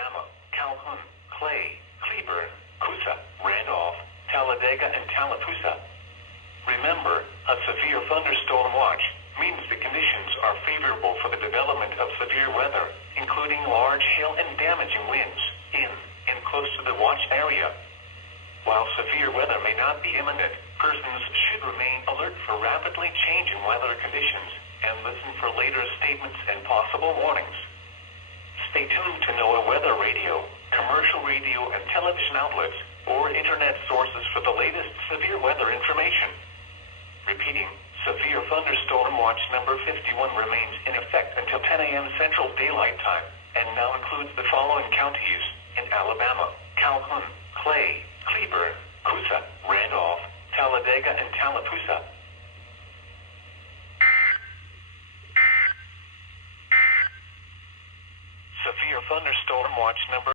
Alabama, Calhoun, Clay, Cleburne, Coosa, Randolph, Talladega, and Tallapoosa. Remember, a severe thunderstorm watch means the conditions are favorable for the development of severe weather, including large hail and damaging winds, in and close to the watch area. While severe weather may not be imminent, persons should remain alert for rapidly changing weather conditions and listen for later statements and possible warnings. Stay tuned to NOAA weather radio, commercial radio and television outlets, or internet sources for the latest severe weather information. Repeating, severe thunderstorm watch number 51 remains in effect until 10 a.m. Central Daylight Time, and now includes the following counties in Alabama: Calhoun, Clay, Cleburne, Coosa, Randolph, Talladega, and Tallapoosa. Severe thunderstorm watch number